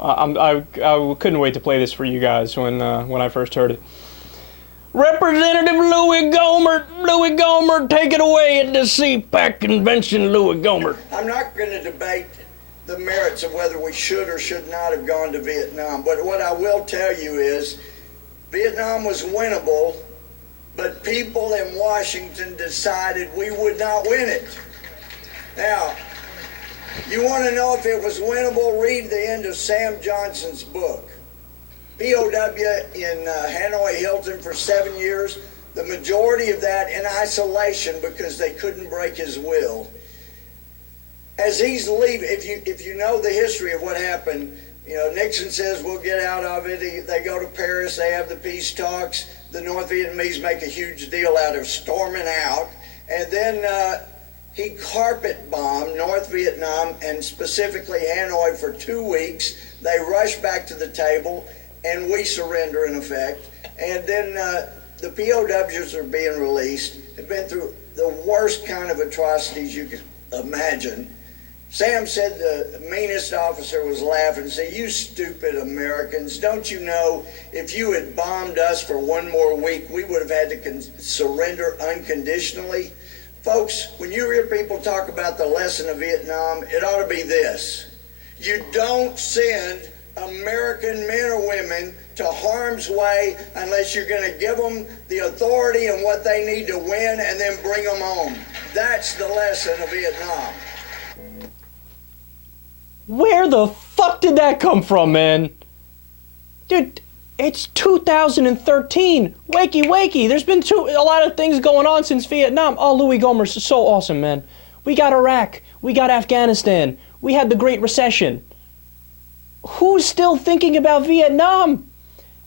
I couldn't wait to play this for you guys when I first heard it. Representative Louie Gohmert, take it away at the CPAC convention, Louie Gohmert. I'm not going to debate the merits of whether we should or should not have gone to Vietnam, but what I will tell you is Vietnam was winnable, but people in Washington decided we would not win it. Now, you want to know if it was winnable? Read the end of Sam Johnson's book. POW in Hanoi Hilton for 7 years, the majority of that in isolation because they couldn't break his will. As he's leaving, if you know the history of what happened, you know, Nixon says we'll get out of it. They go to Paris, they have the peace talks. The North Vietnamese make a huge deal out of storming out. And then he carpet bombed North Vietnam and specifically Hanoi for 2 weeks. They rush back to the table and we surrender in effect. And then the POWs are being released. They've been through the worst kind of atrocities you could imagine. Sam said the meanest officer was laughing and said, "You stupid Americans, don't you know if you had bombed us for 1 more week, we would have had to surrender unconditionally?" Folks, when you hear people talk about the lesson of Vietnam, it ought to be this. You don't send American men or women to harm's way unless you're going to give them the authority and what they need to win and then bring them home. That's the lesson of Vietnam. Where the fuck did that come from, man? Dude, it's 2013. Wakey. There's been a lot of things going on since Vietnam. Oh, Louie Gohmert is so awesome, man. We got Iraq. We got Afghanistan. We had the Great Recession. Who's still thinking about Vietnam?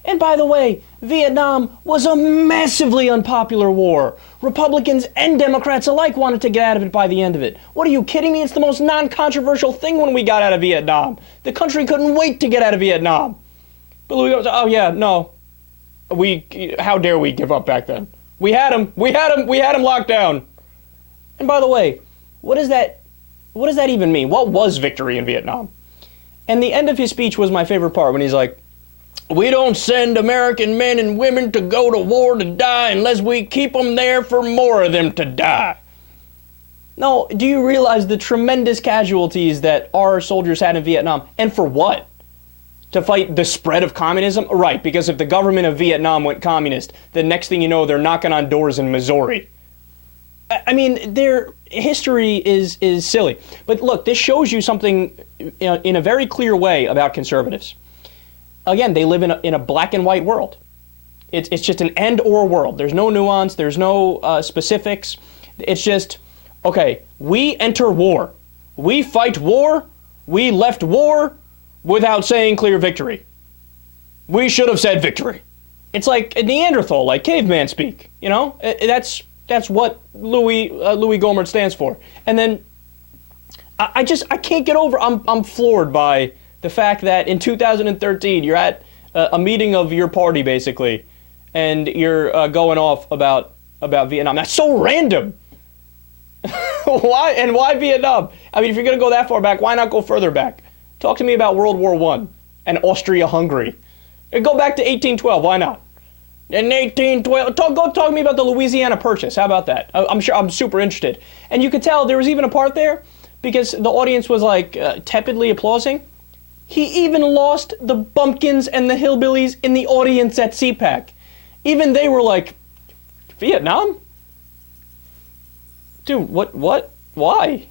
And by the way, Vietnam was a massively unpopular war. Republicans and Democrats alike wanted to get out of it by the end of it. What are you kidding me? It's the most non-controversial thing when we got out of Vietnam. The country couldn't wait to get out of Vietnam. But Louis goes, oh yeah, no. How dare we give up back then? We had him locked down. And by the way, what does that even mean? What was victory in Vietnam? And the end of his speech was my favorite part when he's like, "We don't send American men and women to go to war to die unless we keep them there for more of them to die." No, do you realize the tremendous casualties that our soldiers had in Vietnam? And for what? To fight the spread of communism? Right, because if the government of Vietnam went communist, the next thing you know, they're knocking on doors in Missouri. I mean, their history is silly. But look, this shows you something in a very clear way about conservatives. Again, they live in a black and white world. It's just an and or world. There's no nuance. There's no specifics. It's just, okay, we enter war. We fight war. We left war without saying clear victory. We should have said victory. It's like a Neanderthal, like caveman speak. You know, that's what Louie Gohmert stands for. And then I can't get over. I'm floored by the fact that in 2013 you're at a meeting of your party basically, and you're going off about Vietnam. That's so random. Why Vietnam? I mean, if you're gonna go that far back, why not go further back? Talk to me about World War I and Austria-Hungary. Go back to 1812. Why not? In 1812, go talk to me about the Louisiana Purchase. How about that? I'm super interested. And you could tell there was even a part there because the audience was like tepidly applauding. He even lost the bumpkins and the hillbillies in the audience at CPAC. Even they were like, Vietnam? Dude, what? Why?